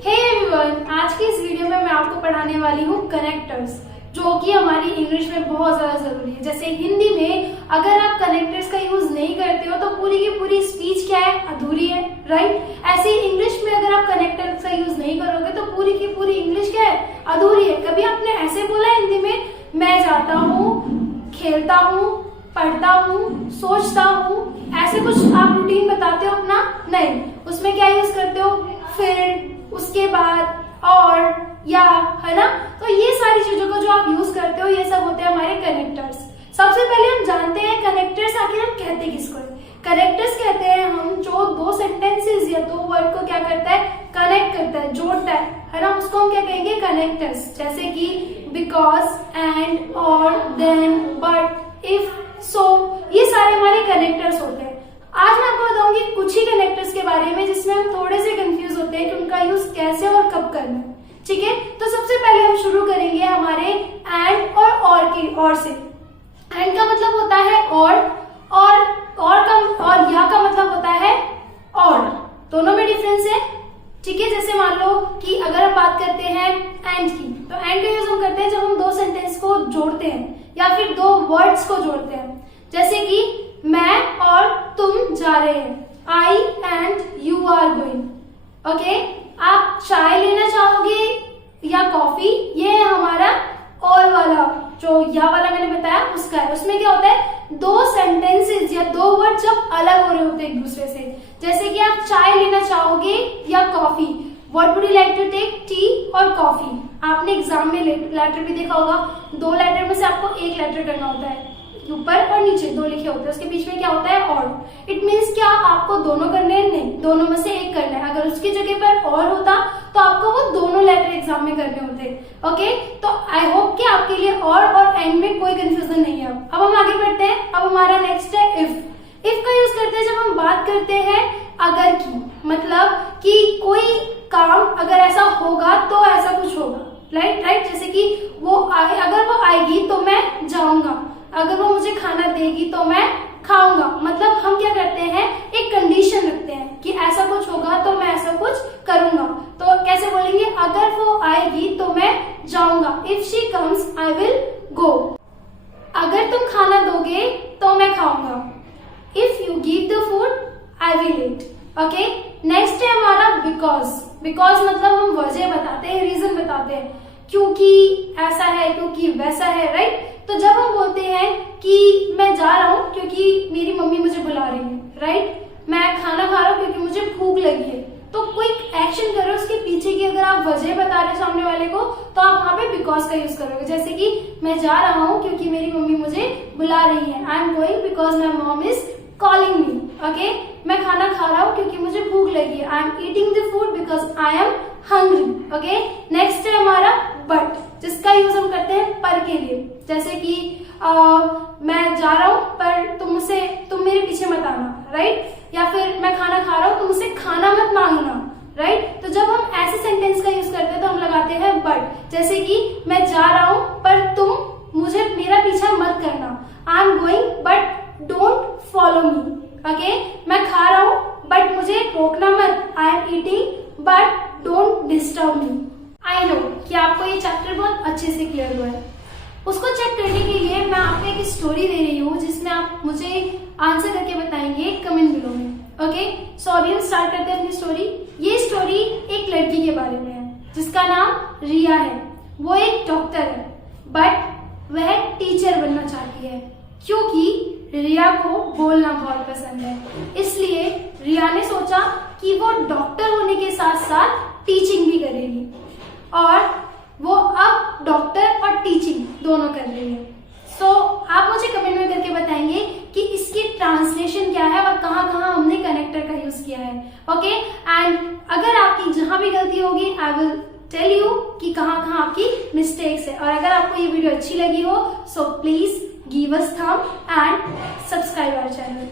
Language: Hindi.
हे एवरीवन, आज की इस वीडियो में मैं आपको पढ़ाने वाली हूँ कनेक्टर्स, जो कि हमारी इंग्लिश में बहुत ज्यादा जरूरी है। जैसे हिंदी में अगर आप कनेक्टर्स का यूज नहीं करते हो तो पूरी की पूरी स्पीच क्या है, अधूरी है, राइट। ऐसे ही इंग्लिश में अगर आप कनेक्टर्स का यूज नहीं करोगे तो पूरी की पूरी इंग्लिश क्या है, अधूरी है। कभी आपने ऐसे बोला है हिंदी में, मैं जाता हूँ, खेलता हूँ, पढ़ता हूँ, सोचता हूँ, ऐसे कुछ आप रूटीन बताते हो अपना? नहीं, उसमें क्या यूज करते हो, फिर, उसके बाद, और, या, है ना। तो ये सारी चीजों को जो आप यूज करते हो ये सब होते हैं हमारे कनेक्टर्स। सबसे पहले हम जानते हैं कनेक्टर्स आखिर हम कहते किसको है। कनेक्टर्स कहते हैं हम जो दो सेंटेंसेस या दो वर्ड को क्या करता है, कनेक्ट करता है, जोड़ता है ना। उसको हम क्या कहेंगे, कनेक्टर्स। जैसे कि बिकॉज, एंड, और, देन, बट, इफ, सो, ये सारे हमारे कनेक्टर्स होते हैं। आज मैं आपको बताऊंगी कुछ ही कनेक्टर्स के बारे में जिसमें हम थोड़े से कंफ्यूज होते हैं कि उनका यूज कैसे और कब करना है, ठीक है। तो सबसे पहले हम शुरू करेंगे हमारे एंड और की और से। एंड का मतलब होता है और या का मतलब होता है और। दोनों में डिफरेंस है, ठीक है। जैसे मान लो कि अगर हम बात करते हैं एंड की, तो एंड का यूज हम करते हैं जब हम दो सेंटेंस को जोड़ते हैं या फिर दो वर्ड्स को जोड़ते हैं। जैसे कि मैं और तुम जा रहे हैं, I and you are going. Okay, आप चाय लेना चाहोगे या कॉफी, ये है हमारा और वाला, जो या वाला मैंने बताया उसका है। उसमें क्या होता है, दो सेंटेंसेस या दो वर्ड जब अलग हो रहे होते हैं एक दूसरे से। जैसे कि आप चाय लेना चाहोगे या coffee, what would you like to take, tea और कॉफी। आपने एग्जाम में लेटर भी देखा होगा, दो लेटर में से आपको एक लेटर करना होता है, ऊपर और नीचे दो लिखे होते हैं, उसके बीच में क्या होता है, और। इट मीन्स क्या आपको दोनों करने हैं? नहीं, दोनों में से एक करना है। अगर उसकी जगह पर और होता तो आपको वो दोनों लेटर एग्जाम में करने होते। ओके, तो आई होप कि आपके लिए और एंड में कोई कंफ्यूजन नहीं है। अब हम आगे बढ़ते हैं। अब हमारा नेक्स्ट है इफ। इफ का यूज करते हैं जब हम बात करते हैं अगर की, मतलब कि कोई काम अगर ऐसा होगा तो ऐसा कुछ होगा, राइट। जैसे कि अगर वो आएगी तो मैं जाऊंगा, अगर वो मुझे खाना देगी तो मैं खाऊंगा। मतलब हम क्या करते हैं, एक कंडीशन रखते हैं कि ऐसा कुछ होगा तो मैं ऐसा कुछ करूंगा। तो कैसे बोलेंगे, अगर वो आएगी तो मैं जाऊंगा, if she comes I will go. अगर तुम खाना दोगे तो मैं खाऊंगा, if you give the food I will eat. Okay, next है हमारा बिकॉज। बिकॉज मतलब हम वजह बताते हैं, रीजन बताते हैं, क्योंकि ऐसा है, क्योंकि वैसा है, राइट। तो जब हम बोलते हैं कि मैं जा रहा हूं क्योंकि मेरी मम्मी मुझे बुला रही है, राइट। मैं खाना खा रहा हूं क्योंकि मुझे भूख लगी है। तो कोई एक्शन करो, उसके पीछे की अगर आप वजह बता रहे हो सामने वाले को तो आप वहां पे बिकॉज का यूज करोगे। जैसे कि मैं जा रहा हूं क्योंकि मेरी मम्मी मुझे बुला रही है, I am going because my mom is calling me. Okay, मैं खाना खा रहा हूं क्योंकि मुझे भूख लगी है, I am eating the food because I am hungry. Okay, next है हमारा बट, जिसका यूज हम करते हैं पर के लिए। जैसे कि मैं जा रहा हूं पर तुम मेरे पीछे मत आना, राइट। या फिर मैं खाना खा रहा हूं, तुम मुझसे खाना मत मांगना, राइट। तो जब हम ऐसे सेंटेंस का यूज करते हैं तो हम लगाते हैं बट। जैसे कि मैं जा रहा हूं पर तुम मेरा पीछा मत करना, I am going but don't follow me. Okay, मैं खा रहा हूं बट मुझे रोकना मत, I am eating but don't disturb me. I know कि आपको ये चैप्टर बहुत अच्छे से क्लियर हुआ है। उसको चेक करने के लिए मैं आपको एक स्टोरी दे रही हूँ जिसमें आप मुझे आंसर करके बताएंगे कमेंट बिलो में। ओके, सो अभी हम स्टार्ट करते हैं अपनी स्टोरी। ये स्टोरी एक लड़की के बारे में है जिसका नाम रिया है। वो एक डॉक्टर है बट वह टीचर बनना चाहती है क्योंकि रिया को बोलना बहुत पसंद है। इसलिए रिया ने सोचा कि वो डॉक्टर होने के साथ साथ टीचिंग भी करेगी, और वो अब डॉक्टर और टीचिंग दोनों कर रही है। सो आप मुझे कमेंट में करके बताएंगे कि इसकी ट्रांसलेशन क्या है और कहाँ कहाँ हमने कनेक्टर का यूज किया है। ओके, एंड अगर आपकी जहां भी गलती होगी आई विल टेल यू कि कहाँ कहाँ आपकी मिस्टेक्स है। और अगर आपको ये वीडियो अच्छी लगी हो so please give us thumb and subscribe our channel.